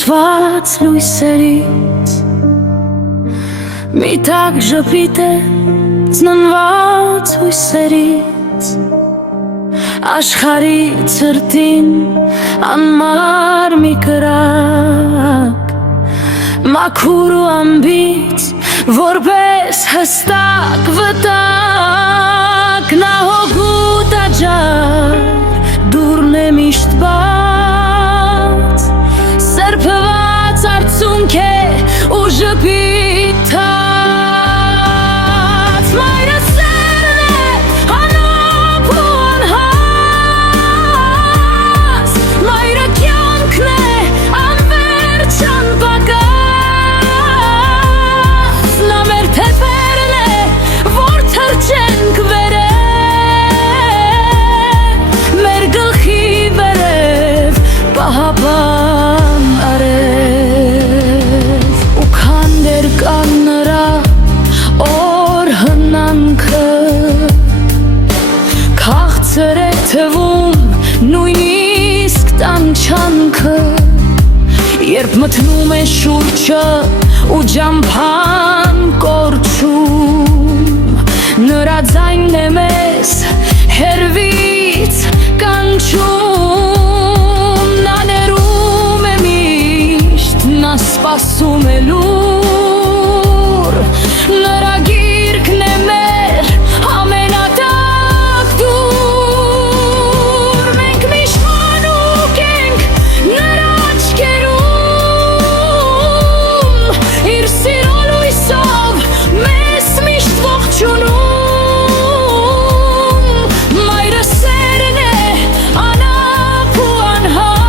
լուսված լույսերից մի տակ ժպիտ է ծնված հույսերից աշխարհի ցրտին անմար մի կրակ մաքուր ու ամբից որպես հստակ վտակ նա հոգուտ աջար դուրն է միշտ բաց սրբված արցունք է ու ժպիտած մայրը սերն է անապ ու անհաս մայրը կյանքն է անվերջ անպակաս նա մեր թևերն է որ թրջենք Պահապան արև ու քանդեր կան նրա օր հնանքը քաղցր է թվում նույնիսկ տանչանքը երբ մթնում է շուրջը ու ջամփան կորչում նրա ձայնն է մեզ հերվից կանչում Սպասում է լուր նրա գիրկն է մեր ամենատակ դուր մենք միշտ մանուկ ենք նրա աչքերում իր սիրո լույսով մեզ միշտ ողջունում մայրը սերն է անապ ու անհաս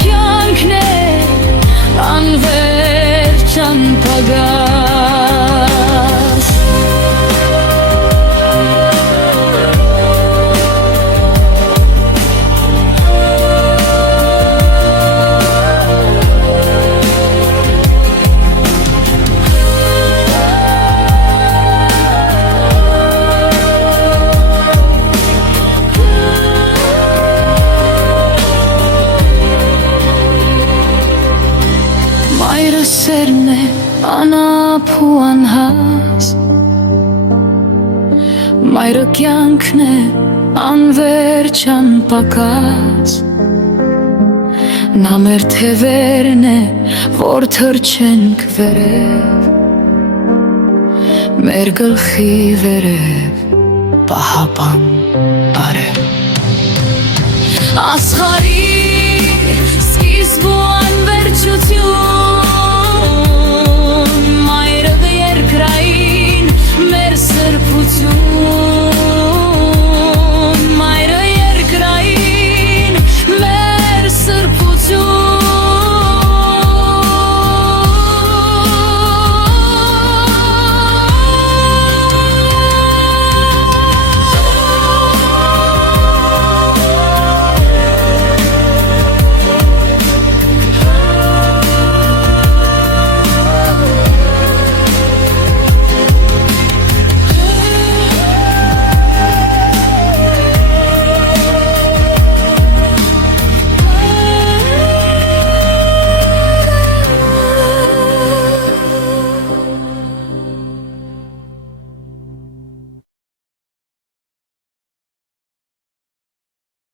կյանքն է անվերջ անպագաս Մայրը սերն է անապ ու անհաս Մայրը կյանքն է անվերջ անպակաս Նա մեր թևերն է որ թրջենք վերև Մեր գլխի վերև պահապան արև Աշխարհի